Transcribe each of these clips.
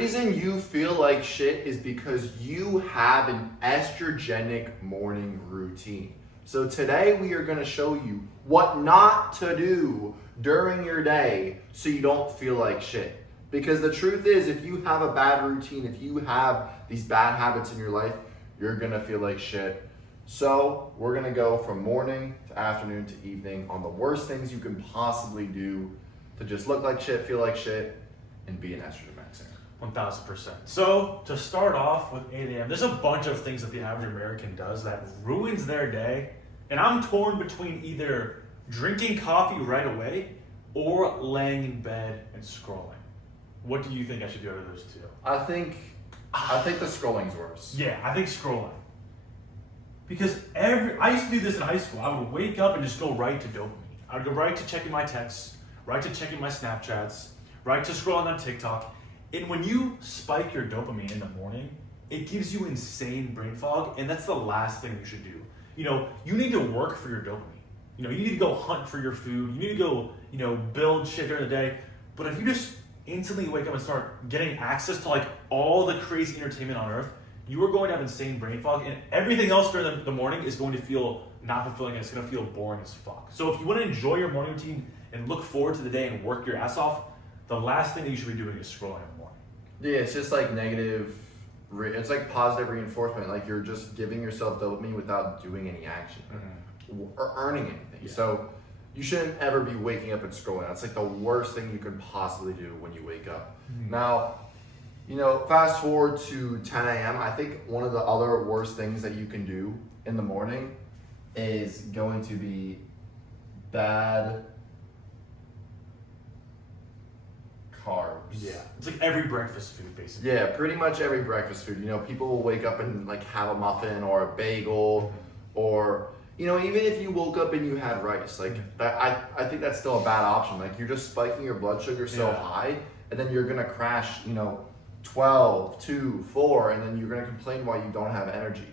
reason you feel like shit is because you have an estrogenic morning routine. So today we are going to show you what not to do during your day so you don't feel like shit. Because the truth is, if you have a bad routine, if you have these bad habits in your life, you're going to feel like shit. So we're going to go from morning to afternoon to evening on the worst things you can possibly do to just look like shit, feel like shit, and be an estrogen maxer. 1000%. So to start off with 8 a.m., there's a bunch of things that the average American does that ruins their day. And I'm torn between either drinking coffee right away or laying in bed and scrolling. What do you think I should do out of those two? I think the scrolling's worse. Yeah, I think scrolling. Because I used to do this in high school. I would wake up and just go right to dopamine. I would go right to checking my texts, right to checking my Snapchats, right to scrolling on TikTok. And when you spike your dopamine in the morning, it gives you insane brain fog, and that's the last thing you should do. You need to work for your dopamine. You need to go hunt for your food. You need to go, build shit during the day. But if you just instantly wake up and start getting access to all the crazy entertainment on earth, you are going to have insane brain fog, and everything else during the morning is going to feel not fulfilling, and it's going to feel boring as fuck. So if you want to enjoy your morning routine and look forward to the day and work your ass off, the last thing that you should be doing is scrolling in the morning. Yeah, it's just like negative, it's like positive reinforcement. Like you're just giving yourself dopamine without doing any action or earning anything. Yeah. So you shouldn't ever be waking up and scrolling. That's like the worst thing you could possibly do when you wake up. Mm-hmm. Now, fast forward to 10 a.m. I think one of the other worst things that you can do in the morning is going to be bad carbs. Yeah, it's like every breakfast food, basically. Yeah, pretty much every breakfast food. People will wake up and have a muffin or a bagel, or even if you woke up and you had rice, that, I think that's still a bad option. You're just spiking your blood sugar so high, and then you're gonna crash. 12, 2, 4, and then you're gonna complain why you don't have energy.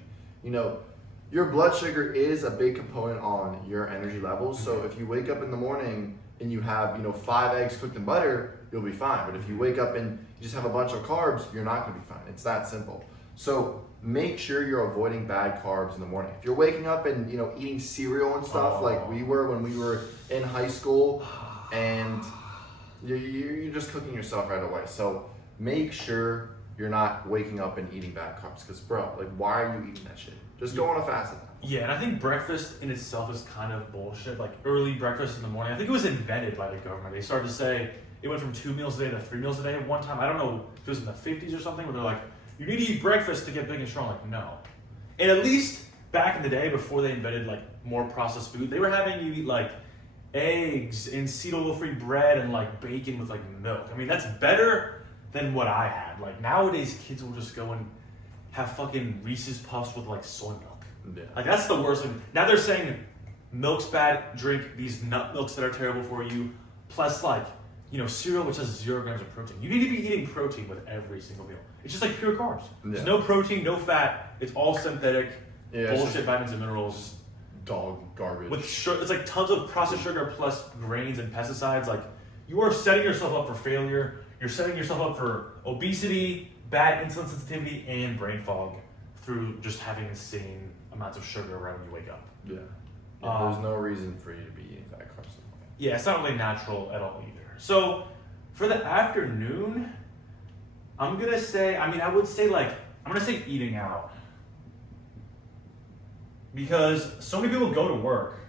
Your blood sugar is a big component on your energy levels. So if you wake up in the morning and you have 5 eggs cooked in butter, you'll be fine. But if you wake up and you just have a bunch of carbs, you're not gonna be fine. It's that simple. So make sure you're avoiding bad carbs in the morning. If you're waking up and eating cereal and stuff like we were when we were in high school, and you're just cooking yourself right away. So make sure you're not waking up and eating bad carbs, because why are you eating that shit? Just go on a fast. Yeah, and I think breakfast in itself is kind of bullshit. Early breakfast in the morning, I think it was invented by the government. They started to say it went from 2 meals a day to 3 meals a day at one time. I don't know if it was in the 50s or something, where they're like, you need to eat breakfast to get big and strong. No. And at least back in the day, before they invented more processed food, they were having you eat eggs and seed oil-free bread and bacon with milk. I mean, that's better than what I had. Nowadays, kids will just go and have fucking Reese's Puffs with soy milk. Yeah. That's the worst thing. Now they're saying milk's bad, drink these nut milks that are terrible for you, plus cereal which has 0 grams of protein. You need to be eating protein with every single meal. It's just pure carbs. Yeah. There's no protein, no fat. It's all synthetic bullshit, vitamins and minerals. Dog garbage. With it's tons of processed sugar plus grains and pesticides. You are setting yourself up for failure. You're setting yourself up for obesity, bad insulin sensitivity, and brain fog through just having insane amounts of sugar right when you wake up. Yeah. There's no reason for you to be eating bad carbs. Yeah, it's not really natural at all either. So for the afternoon, I'm gonna say, I'm gonna say eating out. Because so many people go to work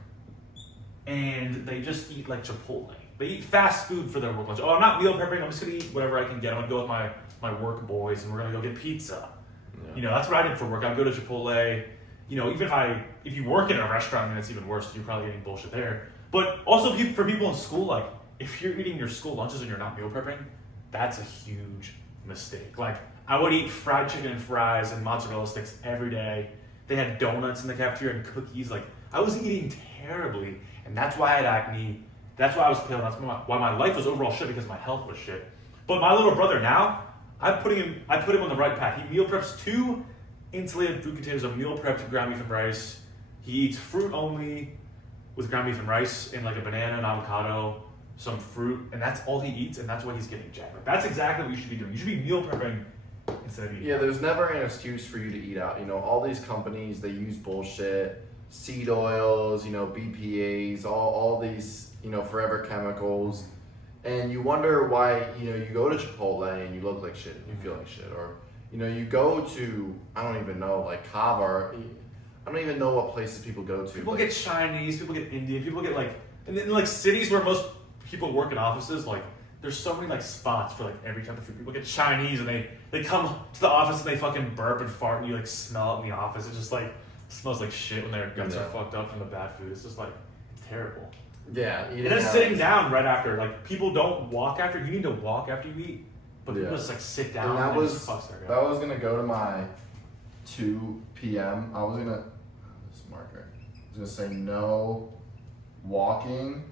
and they just eat Chipotle. They eat fast food for their work lunch. Oh, I'm not meal prepping. I'm just gonna eat whatever I can get. I'm gonna go with my work boys, and we're gonna go get pizza. Yeah. That's what I did for work. I'd go to Chipotle. Even if you work in a restaurant, it's even worse. You're probably getting bullshit there. But also for people in school, if you're eating your school lunches and you're not meal prepping, that's a huge mistake. I would eat fried chicken and fries and mozzarella sticks every day. They had donuts in the cafeteria and cookies. I was eating terribly, and that's why I had acne. That's why I was pale. That's why my life was overall shit, because my health was shit. But my little brother now, I put him on the right path. He meal preps 2 insulated food containers of meal prepped ground beef and rice. He eats fruit only with ground beef and rice and a banana and avocado. some fruit, and that's all he eats, and that's why he's getting jacked. Like, that's exactly what you should be doing. You should be meal prepping instead of eating. Yeah, there's never an excuse for you to eat out. You know, all these companies, they use bullshit, seed oils, you know, BPAs, all these, you know, forever chemicals. And you wonder why, you know, you go to Chipotle and you look like shit and you feel like shit. Or, you know, you go to, I don't even know, like Kava, or, I don't even know what places people go to. People get Chinese, people get Indian, people get like, and then like cities where most people work in offices, like there's so many like spots for like every type of food. People get Chinese and they come to the office and they fucking burp and fart and you like smell it in the office. It just like smells like shit when their guts are fucked up from the bad food. It's just like, it's terrible. Yeah. And then sitting down right after, like people don't walk after, you need to walk after you eat, but people just like sit down and that and was, just fucks their gut. that was gonna go to my 2 p.m. I was gonna, this marker, I was gonna say no walking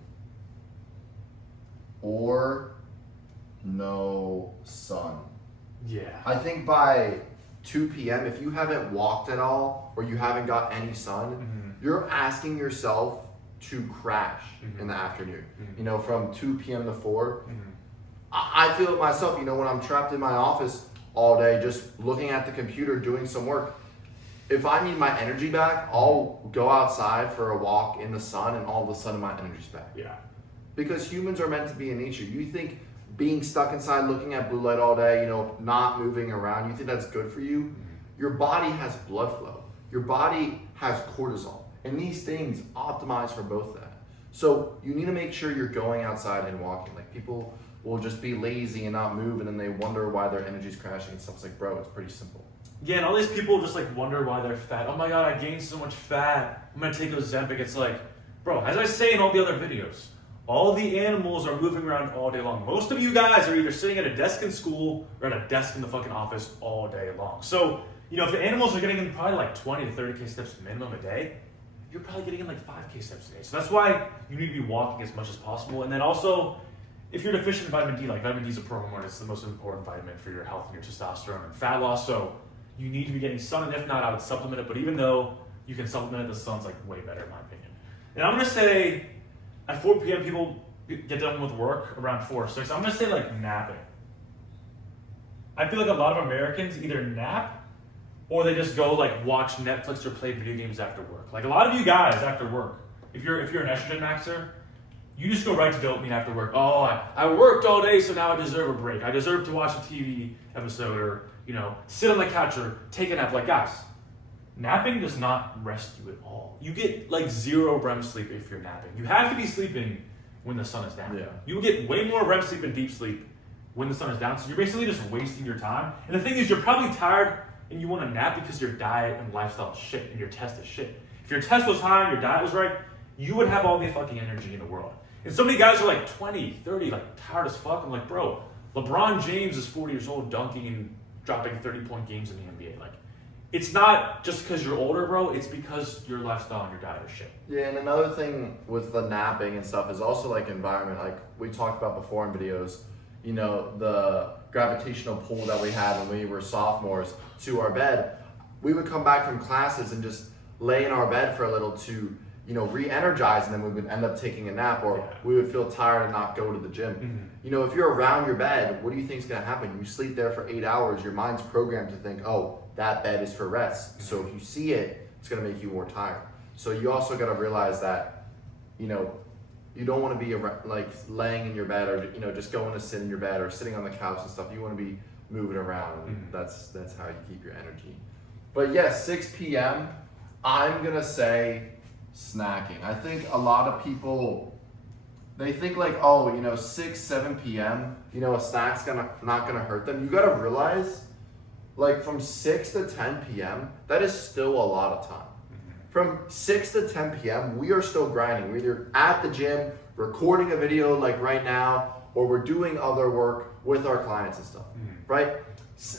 or no sun. Yeah. I think by 2 p.m., if you haven't walked at all or you haven't got any sun, you're asking yourself to crash in the afternoon. You know, from 2 p.m. to 4. I feel it myself, you know, when I'm trapped in my office all day just looking at the computer doing some work. If I need my energy back, I'll go outside for a walk in the sun and all of a sudden my energy's back. Yeah. Because humans are meant to be in nature. You think being stuck inside looking at blue light all day, you know, not moving around, you think that's good for you? Your body has blood flow. Your body has cortisol. And these things optimize for both that. So you need to make sure you're going outside and walking. Like people will just be lazy and not move and then they wonder why their energy's crashing and stuff. It's like, bro, it's pretty simple. Yeah, and all these people just like wonder why they're fat. Oh my god, I gained so much fat. I'm gonna take Ozempic. It's like, bro, as I say in all the other videos, all the animals are moving around all day long. Most of you guys are either sitting at a desk in school or at a desk in the fucking office all day long. So, you know, if the animals are getting in probably like 20 to 30K steps minimum a day, you're probably getting in like 5K steps a day. So that's why you need to be walking as much as possible. And then also, if you're deficient in vitamin D, like vitamin D is a pro-hormone, it's the most important vitamin for your health and your testosterone and fat loss. So you need to be getting sun, and if not, I would supplement it. But even though you can supplement it, the sun's like way better in my opinion. And I'm gonna say at 4 p.m. people get done with work around 4 or 6. I'm gonna say like napping. I feel like a lot of Americans either nap or they just go like watch Netflix or play video games after work. Like a lot of you guys after work, if you're an estrogen maxer, you just go right to dopamine after work. Oh, I worked all day, so now I deserve a break. I deserve to watch a TV episode or, you know, sit on the couch or take a nap. Like, guys, napping does not rest you at all. You get like 0 REM sleep if you're napping. You have to be sleeping when the sun is down. Yeah. You will get way more REM sleep and deep sleep when the sun is down. So you're basically just wasting your time. And the thing is, you're probably tired and you want to nap because your diet and lifestyle is shit and your test is shit. If your test was high and your diet was right, you would have all the fucking energy in the world. And so many guys are like 20, 30, like tired as fuck. I'm like, bro, LeBron James is 40 years old dunking and dropping 30-point games in the NBA. Like, it's not just because you're older, bro. It's because your lifestyle and your diet are shit. Yeah, and another thing with the napping and stuff is also like environment. Like we talked about before in videos, you know, the gravitational pull that we had when we were sophomores to our bed. We would come back from classes and just lay in our bed for a little to, you know, re-energize, and then we would end up taking a nap, or we would feel tired and not go to the gym. You know, if you're around your bed, what do you think is going to happen? You sleep there for 8 hours, your mind's programmed to think, oh, that bed is for rest. So if you see it, it's going to make you more tired. So you also got to realize that, you know, you don't want to be like laying in your bed or, you know, just going to sit in your bed or sitting on the couch and stuff. You want to be moving around. That's how you keep your energy. But yeah, 6 p.m., I'm going to say snacking. I think a lot of people, they think like, oh, you know, 6, 7 p.m., you know, a snack's not gonna hurt them. You gotta realize, like from 6 to 10 p.m., that is still a lot of time. From 6 to 10 p.m., we are still grinding. We're either at the gym, recording a video like right now, or we're doing other work with our clients and stuff, right?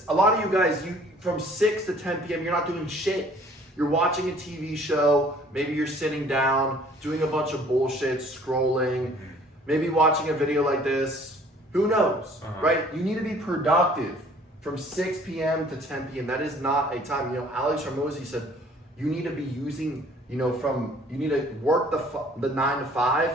A lot of you guys, from 6 to 10 p.m., you're not doing shit. You're watching a TV show, maybe you're sitting down, doing a bunch of bullshit, scrolling, maybe watching a video like this. Who knows, right? You need to be productive from 6 p.m. to 10 p.m. That is not a time. You know, Alex Hormone said, you need to be using, you know, you need to work the 9 to 5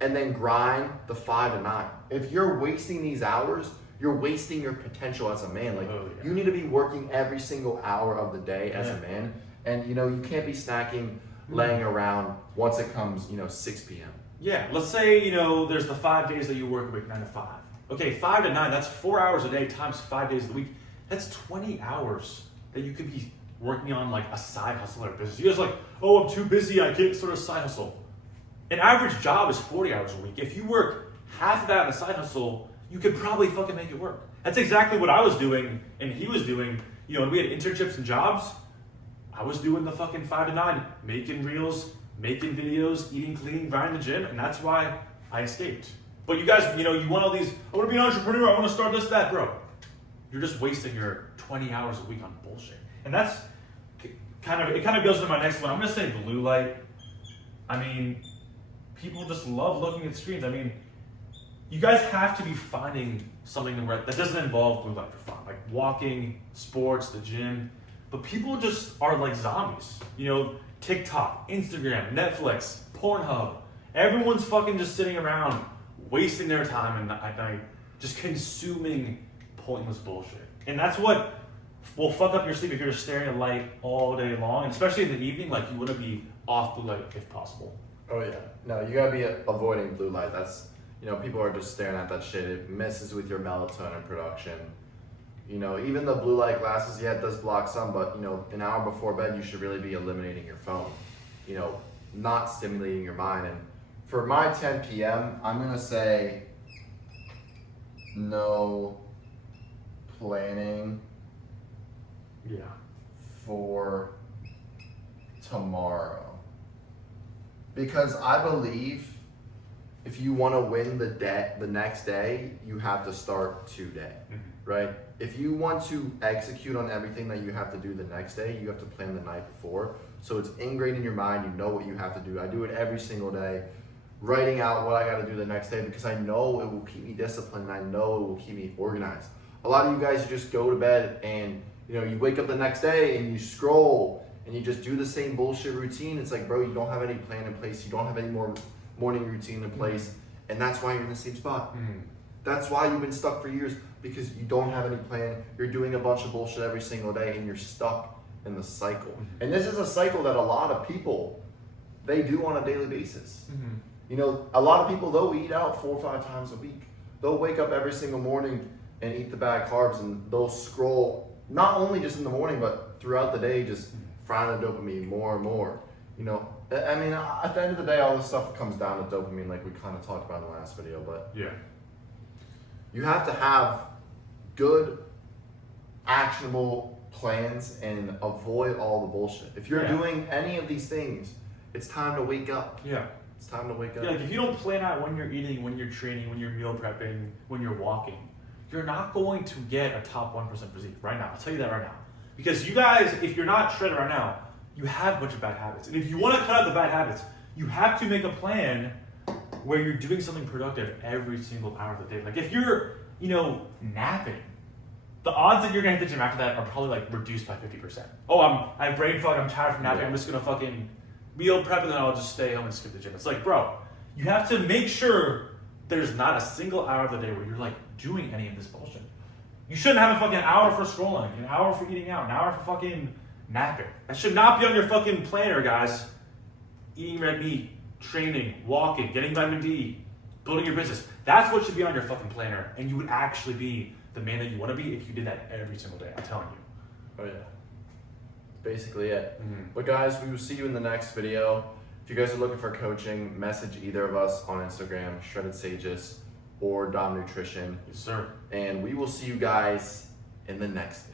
and then grind the 5 to 9. If you're wasting these hours, you're wasting your potential as a man. Like, you need to be working every single hour of the day as a man. And, you know, you can't be snacking, laying around once it comes, you know, 6 p.m. Yeah, let's say, you know, there's the 5 days that you work a week, 9 to 5. Okay, 5 to 9, that's 4 hours a day times 5 days of the week. That's 20 hours that you could be working on like a side hustle or business. You guys are like, oh, I'm too busy, I can't start a side hustle. An average job is 40 hours a week. If you work half of that in a side hustle, you could probably fucking make it work. That's exactly what I was doing and he was doing. You know, when we had internships and jobs, I was doing the fucking 5 to 9, making reels, making videos, eating clean, grinding the gym, and that's why I escaped. But you guys, you know, you want all these, I want to be an entrepreneur, I want to start this, that, bro. You're just wasting your 20 hours a week on bullshit. And that's it kind of goes into my next one. I'm going to say blue light. I mean, people just love looking at screens. I mean, you guys have to be finding something that doesn't involve blue light for fun, like walking, sports, the gym. But people just are like zombies. You know, TikTok, Instagram, Netflix, Pornhub. Everyone's fucking just sitting around wasting their time at night, just consuming pointless bullshit. And that's what will fuck up your sleep if you're just staring at light all day long, and especially in the evening. Like, you want to be off blue light if possible. Oh yeah, no, you gotta be avoiding blue light. That's, you know, people are just staring at that shit. It messes with your melatonin production. You know, even the blue light glasses, yeah, it does block some, but, you know, an hour before bed, you should really be eliminating your phone. You know, not stimulating your mind. And for my 10 p.m., I'm gonna say no planning for tomorrow. Because I believe if you want to win the next day, you have to start today, right? If you want to execute on everything that you have to do the next day, you have to plan the night before. So it's ingrained in your mind, you know what you have to do. I do it every single day, writing out what I got to do the next day, because I know it will keep me disciplined, and I know it will keep me organized. A lot of you guys just go to bed and, you know, you wake up the next day and you scroll and you just do the same bullshit routine. It's like, bro, you don't have any plan in place. You don't have any more morning routine in place. And that's why you're in the same spot. That's why you've been stuck for years, because you don't have any plan. You're doing a bunch of bullshit every single day and you're stuck in the cycle. And this is a cycle that a lot of people, they do on a daily basis. You know, a lot of people, they'll eat out 4 or 5 times a week. They'll wake up every single morning and eat the bad carbs, and they'll scroll, not only just in the morning, but throughout the day, just frying the dopamine more and more. You know, I mean, at the end of the day, all this stuff comes down to dopamine, like we kind of talked about in the last video, but you have to have good, actionable plans and avoid all the bullshit. If you're doing any of these things, it's time to wake up. It's time to wake up. Yeah, like if you don't plan out when you're eating, when you're training, when you're meal prepping, when you're walking, you're not going to get a top 1% physique right now. I'll tell you that right now. Because you guys, if you're not shredded right now, you have a bunch of bad habits. And if you want to cut out the bad habits, you have to make a plan where you're doing something productive every single hour of the day. Like if you're, you know, napping, the odds that you're going to hit the gym after that are probably like reduced by 50%. Oh, I have brain fog, I'm tired from napping, I'm just going to fucking meal prep and then I'll just stay home and skip the gym. It's like, bro, you have to make sure there's not a single hour of the day where you're like doing any of this bullshit. You shouldn't have a fucking hour for scrolling, an hour for eating out, an hour for fucking napping. That should not be on your fucking planner, guys. Eating red meat, training, walking, getting vitamin D, building your business. That's what should be on your fucking planner. And you would actually be the man that you want to be if you did that every single day. I'm telling you. Oh yeah. Basically it. But guys, we will see you in the next video. If you guys are looking for coaching, message either of us on Instagram, Shredded Sages or Dom Nutrition. Yes, sir. And we will see you guys in the next video.